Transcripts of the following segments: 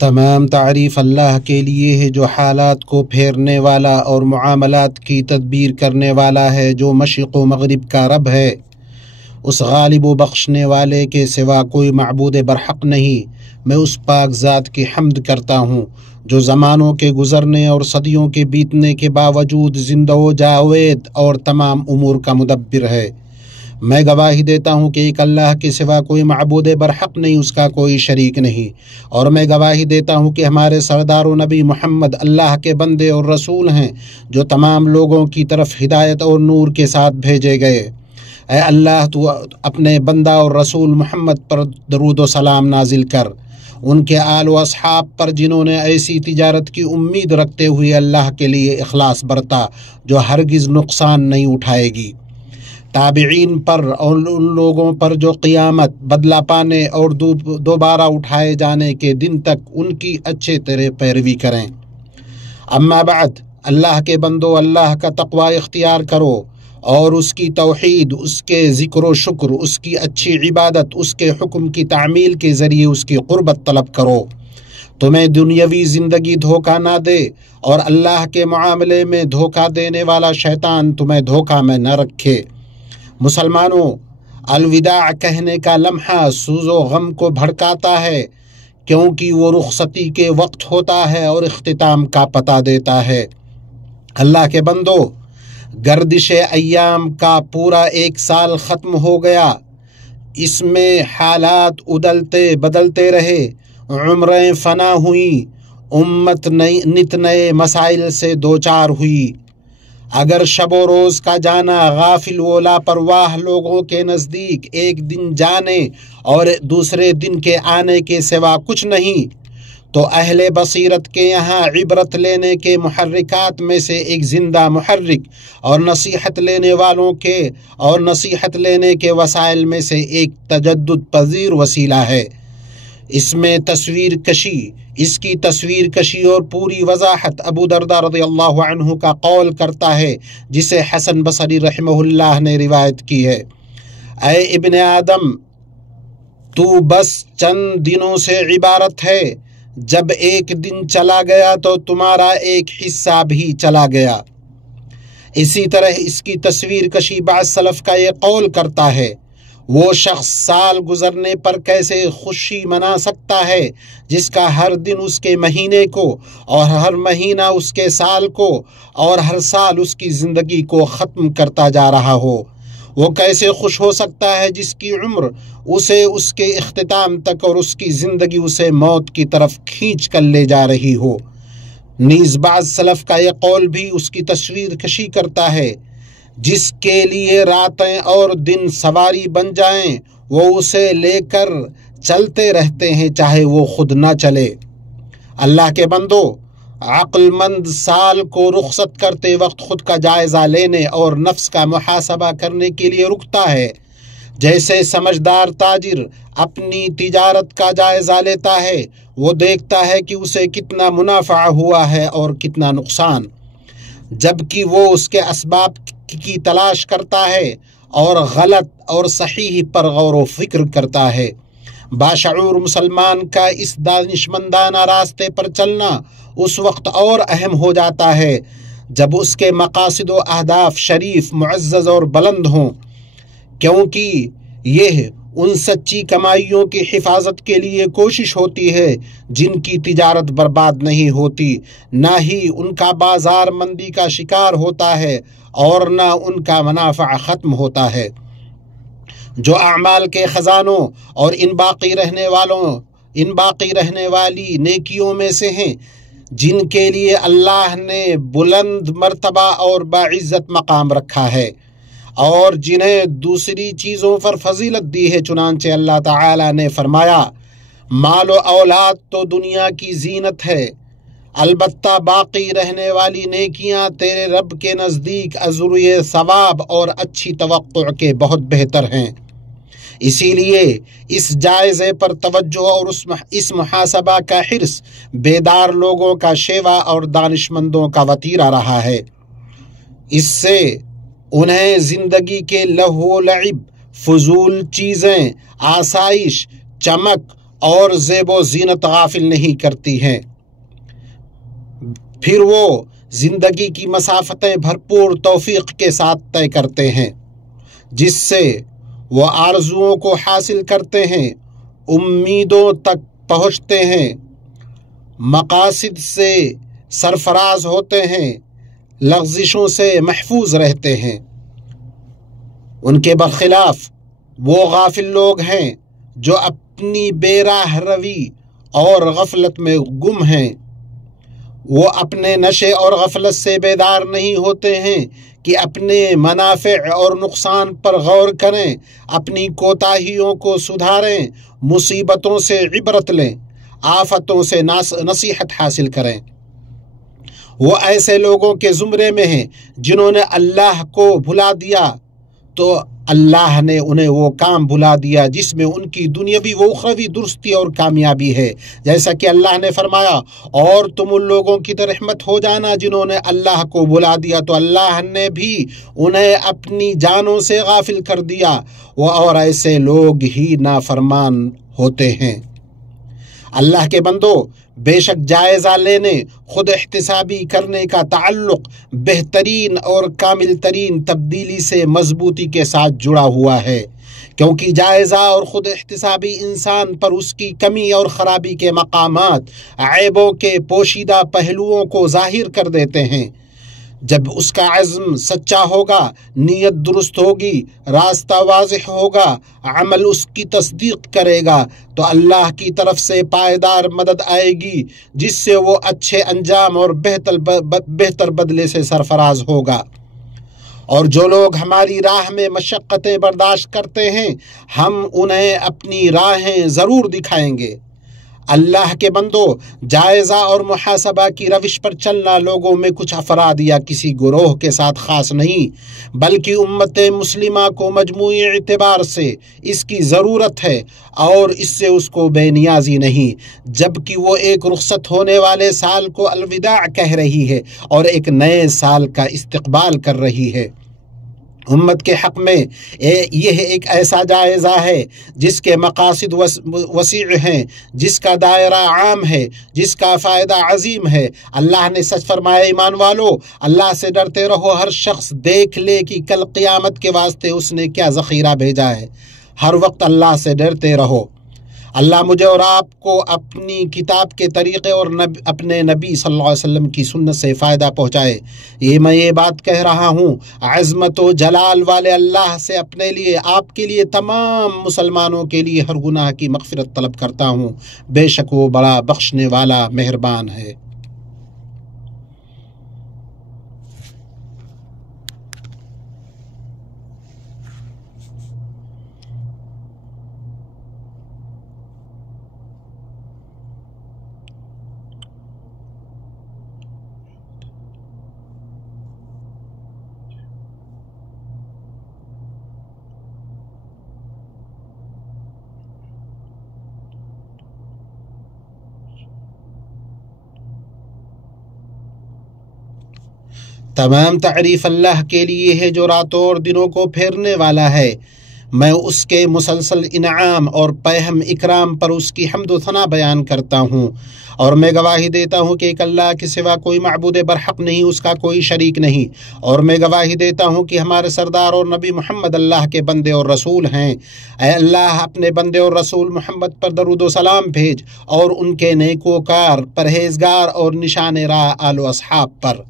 تمام تعریف اللہ کے لیے ہے جو حالات کو پھیرنے والا اور معاملات کی تدبیر کرنے والا ہے، جو مشرق و مغرب کا رب ہے۔ اس غالب و بخشنے والے کے سوا کوئی معبود برحق نہیں۔ میں اس پاک ذات کی حمد کرتا ہوں جو زمانوں کے گزرنے اور صدیوں کے بیتنے کے باوجود زندہ و جاوید اور تمام امور کا مدبر ہے۔ میں گواہی دیتا ہوں کہ ایک اللہ کے سوا کوئی معبود برحق نہیں، اس کا کوئی شریک نہیں، اور میں گواہی دیتا ہوں کہ ہمارے سردار و نبی محمد اللہ کے بندے اور رسول ہیں، جو تمام لوگوں کی طرف ہدایت اور نور کے ساتھ بھیجے گئے۔ اے اللہ، تو اپنے بندہ اور رسول محمد پر درود و سلام نازل کر، ان کے آل و اصحاب پر جنہوں نے ایسی تجارت کی امید رکھتے ہوئے اللہ کے لیے اخلاص برتا جو ہرگز نقصان نہیں اٹھائے گی، تابعین پر اور ان لوگوں پر جو قیامت، بدلہ پانے اور دوبارہ اٹھائے جانے کے دن تک ان کی اچھے طرح پیروی کریں۔ اما بعد، اللہ کے بندو، اللہ کا تقوی اختیار کرو اور اس کی توحید، اس کے ذکر و شکر، اس کی اچھی عبادت، اس کے حکم کی تعمیل کے ذریعے اس کی قربت طلب کرو۔ تمہیں دنیاوی زندگی دھوکہ نہ دے اور اللہ کے معاملے میں دھوکہ دینے والا شیطان تمہیں دھوکہ میں نہ رکھے۔ مسلمانوں، الوداع کہنے کا لمحہ سوز و غم کو بھڑکاتا ہے، کیونکہ وہ رخصتی کے وقت ہوتا ہے اور اختتام کا پتہ دیتا ہے۔ اللہ کے بندو، گردش ایام کا پورا ایک سال ختم ہو گیا، اس میں حالات ادلتے بدلتے رہے، عمریں فنا ہوئیں، امت نت نئے مسائل سے دوچار ہوئی۔ اگر شب و روز کا جانا غافل و لاپرواہ لوگوں کے نزدیک ایک دن جانے اور دوسرے دن کے آنے کے سوا کچھ نہیں، تو اہل بصیرت کے یہاں عبرت لینے کے محرکات میں سے ایک زندہ محرک اور نصیحت لینے کے وسائل میں سے ایک تجدد پذیر وسیلہ ہے۔ اس کی تصویر کشی اور پوری وضاحت ابو درداء رضی اللہ عنہ کا قول کرتا ہے، جسے حسن بصری رحمہ اللہ نے روایت کی ہے۔ اے ابن آدم، تو بس چند دنوں سے عبارت ہے، جب ایک دن چلا گیا تو تمہارا ایک حصہ بھی چلا گیا۔ اسی طرح اس کی تصویر کشی بعض سلف کا یہ قول کرتا ہے، وہ شخص سال گزرنے پر کیسے خوشی منا سکتا ہے جس کا ہر دن اس کے مہینے کو اور ہر مہینہ اس کے سال کو اور ہر سال اس کی زندگی کو ختم کرتا جا رہا ہو؟ وہ کیسے خوش ہو سکتا ہے جس کی عمر اسے اس کے اختتام تک اور اس کی زندگی اسے موت کی طرف کھینچ کر لے جا رہی ہو؟ نیز بعض سلف کا یہ قول بھی اس کی تصویر کشی کرتا ہے، جس کے لیے راتیں اور دن سواری بن جائیں، وہ اسے لے کر چلتے رہتے ہیں چاہے وہ خود نہ چلے۔ اللہ کے بندو، عقل مند سال کو رخصت کرتے وقت خود کا جائزہ لینے اور نفس کا محاسبہ کرنے کے لیے رکتا ہے، جیسے سمجھدار تاجر اپنی تجارت کا جائزہ لیتا ہے۔ وہ دیکھتا ہے کہ اسے کتنا منافع ہوا ہے اور کتنا نقصان، جبکہ وہ اس کے اسباب کی تلاش کرتا ہے اور غلط اور صحیح پر غور و فکر کرتا ہے۔ باشعور مسلمان کا اس دانشمندانہ راستے پر چلنا اس وقت اور اہم ہو جاتا ہے جب اس کے مقاصد و اہداف شریف، معزز اور بلند ہوں، کیونکہ یہ ان سچی کمائیوں کی حفاظت کے لیے کوشش ہوتی ہے جن کی تجارت برباد نہیں ہوتی، نہ ہی ان کا بازار مندی کا شکار ہوتا ہے اور نہ ان کا منافع ختم ہوتا ہے۔ جو اعمال کے خزانوں اور ان باقی رہنے والی نیکیوں میں سے ہیں جن کے لیے اللہ نے بلند مرتبہ اور باعزت مقام رکھا ہے اور جنہیں دوسری چیزوں پر فضیلت دی ہے، چنانچہ اللہ تعالی نے فرمایا، مال و اولاد تو دنیا کی زینت ہے، البتہ باقی رہنے والی نیکیاں تیرے رب کے نزدیک عذر ثواب اور اچھی توقع کے بہت بہتر ہیں۔ اسی لیے اس جائزے پر توجہ اور اس محاسبہ کا حرص بیدار لوگوں کا شیوا اور دانشمندوں کا وتیرہ رہا ہے۔ اس سے انہیں زندگی کے لہو و لعب، فضول چیزیں، آسائش، چمک اور زیب و زینت غافل نہیں کرتی ہیں۔ پھر وہ زندگی کی مسافتیں بھرپور توفیق کے ساتھ طے کرتے ہیں، جس سے وہ آرزوؤں کو حاصل کرتے ہیں، امیدوں تک پہنچتے ہیں، مقاصد سے سرفراز ہوتے ہیں، لغزشوں سے محفوظ رہتے ہیں۔ ان کے برخلاف وہ غافل لوگ ہیں جو اپنی بے راہ روی اور غفلت میں گم ہیں۔ وہ اپنے نشے اور غفلت سے بیدار نہیں ہوتے ہیں کہ اپنے منافع اور نقصان پر غور کریں، اپنی کوتاہیوں کو سدھاریں، مصیبتوں سے عبرت لیں، آفتوں سے نصیحت حاصل کریں۔ وہ ایسے لوگوں کے زمرے میں ہیں جنہوں نے اللہ کو بھلا دیا تو اللہ نے انہیں وہ کام بھلا دیا جس میں ان کی دنیاوی و اخروی درستی اور کامیابی ہے، جیسا کہ اللہ نے فرمایا، اور تم ان لوگوں کی طرح مت ہو جانا جنہوں نے اللہ کو بھلا دیا تو اللہ نے بھی انہیں اپنی جانوں سے غافل کر دیا، اور ایسے لوگ ہی نافرمان ہوتے ہیں۔ اللہ کے بندو، بے شک جائزہ لینے، خود احتسابی کرنے کا تعلق بہترین اور کامل ترین تبدیلی سے مضبوطی کے ساتھ جڑا ہوا ہے، کیونکہ جائزہ اور خود احتسابی انسان پر اس کی کمی اور خرابی کے مقامات، عیبوں کے پوشیدہ پہلوؤں کو ظاہر کر دیتے ہیں۔ جب اس کا عزم سچا ہوگا، نیت درست ہوگی، راستہ واضح ہوگا، عمل اس کی تصدیق کرے گا تو اللہ کی طرف سے پائیدار مدد آئے گی، جس سے وہ اچھے انجام اور بہتر بدلے سے سرفراز ہوگا۔ اور جو لوگ ہماری راہ میں مشقتیں برداشت کرتے ہیں، ہم انہیں اپنی راہیں ضرور دکھائیں گے۔ اللہ کے بندو، جائزہ اور محاسبہ کی روش پر چلنا لوگوں میں کچھ افراد یا کسی گروہ کے ساتھ خاص نہیں، بلکہ امت مسلمہ کو مجموعی اعتبار سے اس کی ضرورت ہے، اور اس سے اس کو بے نیازی نہیں، جبکہ وہ ایک رخصت ہونے والے سال کو الوداع کہہ رہی ہے اور ایک نئے سال کا استقبال کر رہی ہے۔ امت کے حق میں یہ ایک ایسا جائزہ ہے جس کے مقاصد وسیع ہیں، جس کا دائرہ عام ہے، جس کا فائدہ عظیم ہے۔ اللہ نے سچ فرمایا، ایمان والو، اللہ سے ڈرتے رہو، ہر شخص دیکھ لے کہ کل قیامت کے واسطے اس نے کیا ذخیرہ بھیجا ہے۔ ہر وقت اللہ سے ڈرتے رہو۔ اللہ مجھے اور آپ کو اپنی کتاب کے طریقے اور اپنے نبی صلی اللہ علیہ وسلم کی سنت سے فائدہ پہنچائے۔ میں یہ بات کہہ رہا ہوں عظمت و جلال والے اللہ سے اپنے لیے، آپ کے لیے، تمام مسلمانوں کے لیے ہر گناہ کی مغفرت طلب کرتا ہوں، بے شک وہ بڑا بخشنے والا مہربان ہے۔ تمام تعریف اللہ کے لیے ہے جو راتوں اور دنوں کو پھیرنے والا ہے۔ میں اس کے مسلسل انعام اور پہم اکرام پر اس کی حمد و ثنا بیان کرتا ہوں، اور میں گواہی دیتا ہوں کہ ایک اللہ کے سوا کوئی معبود برحق نہیں، اس کا کوئی شریک نہیں، اور میں گواہی دیتا ہوں کہ ہمارے سردار اور نبی محمد اللہ کے بندے اور رسول ہیں۔ اے اللہ، اپنے بندے اور رسول محمد پر درود و سلام بھیج، اور ان کے نیکوکار، پرہیزگار اور نشان راہ آل و اصحاب پر۔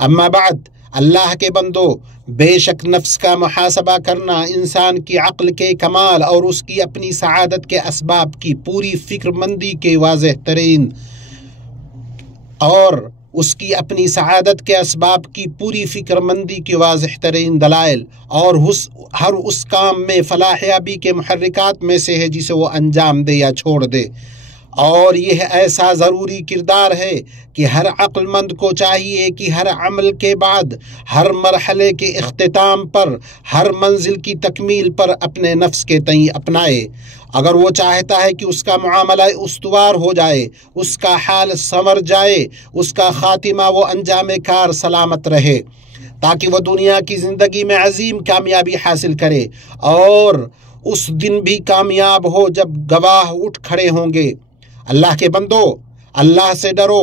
اما بعد، اللہ کے بندو، بے شک نفس کا محاسبہ کرنا انسان کی عقل کے کمال اور اس کی اپنی سعادت کے اسباب کی پوری فکر مندی کے واضح ترین دلائل اور ہر اس کام میں فلاح یابی کے محرکات میں سے ہے جسے وہ انجام دے یا چھوڑ دے۔ اور یہ ایسا ضروری کردار ہے کہ ہر عقل مند کو چاہیے کہ ہر عمل کے بعد، ہر مرحلے کے اختتام پر، ہر منزل کی تکمیل پر اپنے نفس کے تئیں اپنائے۔ اگر وہ چاہتا ہے کہ اس کا معاملہ استوار ہو جائے، اس کا حال سنور جائے، اس کا خاتمہ و انجام کار سلامت رہے، تاکہ وہ دنیا کی زندگی میں عظیم کامیابی حاصل کرے اور اس دن بھی کامیاب ہو جب گواہ اٹھ کھڑے ہوں گے۔ اللہ کے بندو، اللہ سے ڈرو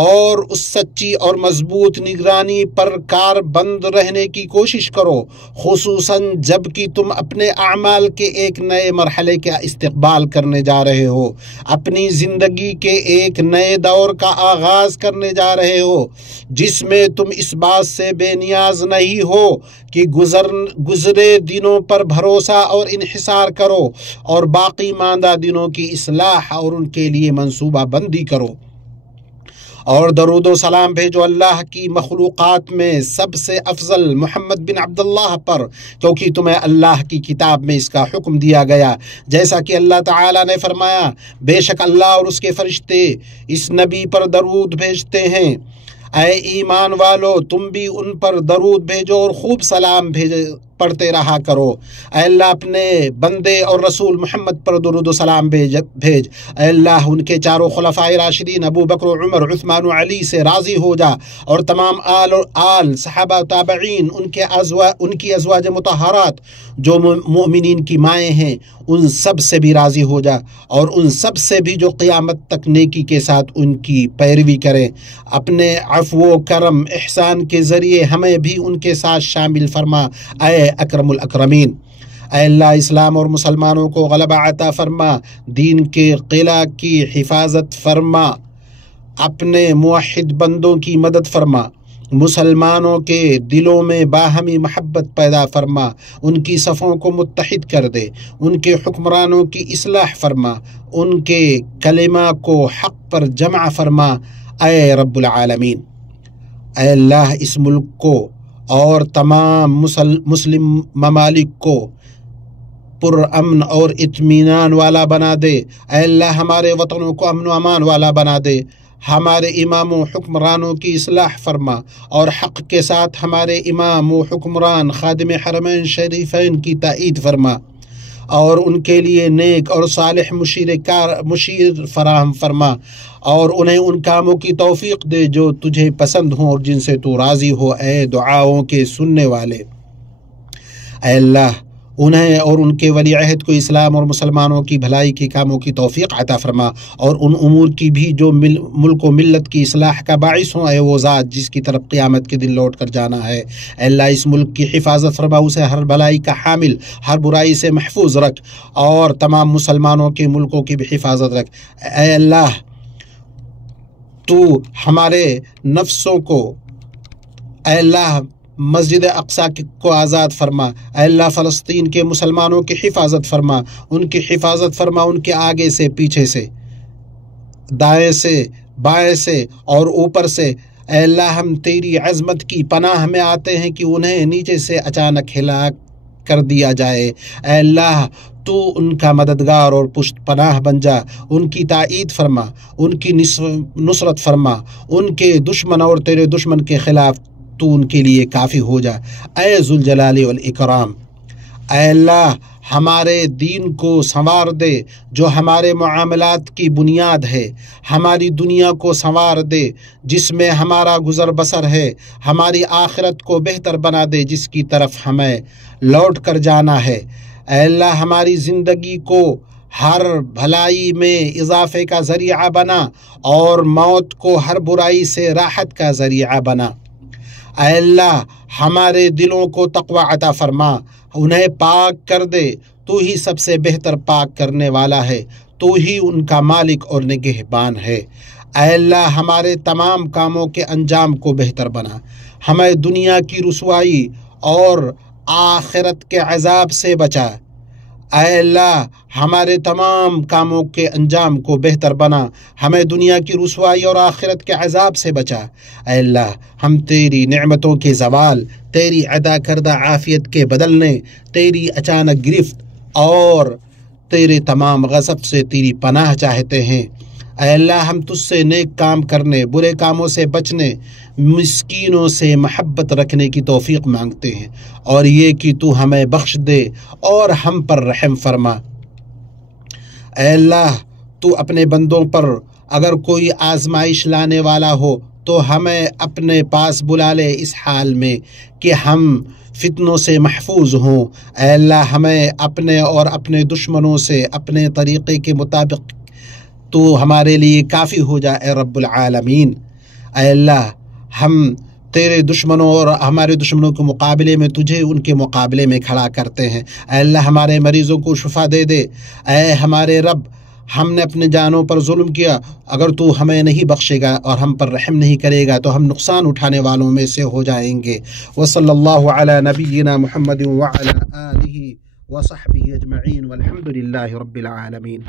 اور اس سچی اور مضبوط نگرانی پر کار بند رہنے کی کوشش کرو، خصوصاً جب کہ تم اپنے اعمال کے ایک نئے مرحلے کا استقبال کرنے جا رہے ہو، اپنی زندگی کے ایک نئے دور کا آغاز کرنے جا رہے ہو، جس میں تم اس بات سے بے نیاز نہیں ہو کہ گزرے دنوں پر بھروسہ اور انحصار کرو اور باقی ماندہ دنوں کی اصلاح اور ان کے لیے منصوبہ بندی کرو۔ اور درود و سلام بھیجو اللہ کی مخلوقات میں سب سے افضل محمد بن عبداللہ پر، کیونکہ تمہیں اللہ کی کتاب میں اس کا حکم دیا گیا، جیسا کہ اللہ تعالیٰ نے فرمایا، بے شک اللہ اور اس کے فرشتے اس نبی پر درود بھیجتے ہیں۔ اے ایمان والو، تم بھی ان پر درود بھیجو اور خوب سلام پڑھتے رہا کرو۔ اے اللہ اپنے بندے اور رسول محمد پر درود و سلام بھیج۔ اے اللہ ان کے چاروں خلفائے راشدین ابو بکر و عمر، عثمان و علی سے راضی ہو جا، اور تمام آل صحابہ و تابعین، ان کی ازواج مطہرات جو مومنین کی مائیں ہیں، ان سب سے بھی راضی ہو جا، اور ان سب سے بھی جو قیامت تک نیکی کے ساتھ ان کی پیروی کریں۔ اپنے عفو و کرم احسان کے ذریعے ہمیں بھی ان کے ساتھ شامل فرما، اے اکرم الاکرمین۔ اے اللہ اسلام اور مسلمانوں کو غلبہ عطا فرما، دین کے قلعہ کی حفاظت فرما، اپنے موحد بندوں کی مدد فرما، مسلمانوں کے دلوں میں باہمی محبت پیدا فرما، ان کی صفوں کو متحد کر دے، ان کے حکمرانوں کی اصلاح فرما، ان کے کلمہ کو حق پر جمع فرما، اے رب العالمین۔ اے اللہ اس ملک کو اور تمام مسلم ممالک کو پرامن اور اطمینان والا بنا دے۔ اے اللہ ہمارے وطنوں کو امن و امان والا بنا دے، ہمارے امام و حکمرانوں کی اصلاح فرما، اور حق کے ساتھ ہمارے امام و حکمران خادم حرمین شریفین کی تائید فرما، اور ان کے لیے نیک اور صالح مشیر فراہم فرما، اور انہیں ان کاموں کی توفیق دے جو تجھے پسند ہوں اور جن سے تو راضی ہو، اے دعاؤں کے سننے والے۔ اے اللہ انہیں اور ان کے ولی عہد کو اسلام اور مسلمانوں کی بھلائی کے کاموں کی توفیق عطا فرما، اور ان امور کی بھی جو ملک و ملت کی اصلاح کا باعث ہوں، اے وہ ذات جس کی طرف قیامت کے دن لوٹ کر جانا ہے۔ اے اللہ اس ملک کی حفاظت فرما، اسے ہر بھلائی کا حامل، ہر برائی سے محفوظ رکھ، اور تمام مسلمانوں کے ملکوں کی بھی حفاظت رکھ۔ اے اللہ تو ہمارے نفسوں کو، اے اللہ مسجد اقصیٰ کو آزاد فرما، اے اللہ فلسطین کے مسلمانوں کی حفاظت فرما، ان کی حفاظت فرما، ان کے آگے سے، پیچھے سے، دائیں سے، بائیں سے اور اوپر سے۔ اے اللہ ہم تیری عظمت کی پناہ میں آتے ہیں کہ انہیں نیچے سے اچانک ہلاک کر دیا جائے۔ اے اللہ تو ان کا مددگار اور پشت پناہ بن جا، ان کی تائید فرما، ان کی نصرت فرما، ان کے دشمن اور تیرے دشمن کے خلاف تو ان کے لیے کافی ہو جا، اے ذوالجلال والاکرام۔ اے اللہ ہمارے دین کو سنوار دے جو ہمارے معاملات کی بنیاد ہے، ہماری دنیا کو سنوار دے جس میں ہمارا گزر بسر ہے، ہماری آخرت کو بہتر بنا دے جس کی طرف ہمیں لوٹ کر جانا ہے۔ اے اللہ ہماری زندگی کو ہر بھلائی میں اضافے کا ذریعہ بنا، اور موت کو ہر برائی سے راحت کا ذریعہ بنا۔ اے اللہ ہمارے دلوں کو تقوی عطا فرما، انہیں پاک کر دے، تو ہی سب سے بہتر پاک کرنے والا ہے، تو ہی ان کا مالک اور نگہبان ہے۔ اے اللہ ہمارے تمام کاموں کے انجام کو بہتر بنا، ہمیں دنیا کی رسوائی اور آخرت کے عذاب سے بچا۔ اے اللہ ہمارے تمام کاموں کے انجام کو بہتر بنا، ہمیں دنیا کی رسوائی اور آخرت کے عذاب سے بچا۔ اے اللہ ہم تیری نعمتوں کے زوال، تیری عطا کردہ عافیت کے بدلنے، تیری اچانک گرفت اور تیرے تمام غضب سے تیری پناہ چاہتے ہیں۔ اے اللہ ہم تجھ سے نیک کام کرنے، برے کاموں سے بچنے، مسکینوں سے محبت رکھنے کی توفیق مانگتے ہیں، اور یہ کہ تو ہمیں بخش دے اور ہم پر رحم فرما۔ اے اللہ تو اپنے بندوں پر اگر کوئی آزمائش لانے والا ہو تو ہمیں اپنے پاس بلا لے اس حال میں کہ ہم فتنوں سے محفوظ ہوں۔ اے اللہ ہمیں اپنے اور اپنے دشمنوں سے اپنے طریقے کے مطابق تو ہمارے لیے کافی ہو جا اے رب العالمین۔ اے اللہ ہم تیرے دشمنوں اور ہمارے دشمنوں کے مقابلے میں تجھے ان کے مقابلے میں کھڑا کرتے ہیں۔ اے اللہ ہمارے مریضوں کو شفا دے دے۔ اے ہمارے رب ہم نے اپنے جانوں پر ظلم کیا، اگر تو ہمیں نہیں بخشے گا اور ہم پر رحم نہیں کرے گا تو ہم نقصان اٹھانے والوں میں سے ہو جائیں گے۔ وصلی اللہ علی نبینا محمد وعلی آلہ وصحبہ اجمعین والحمد للہ رب العالمین۔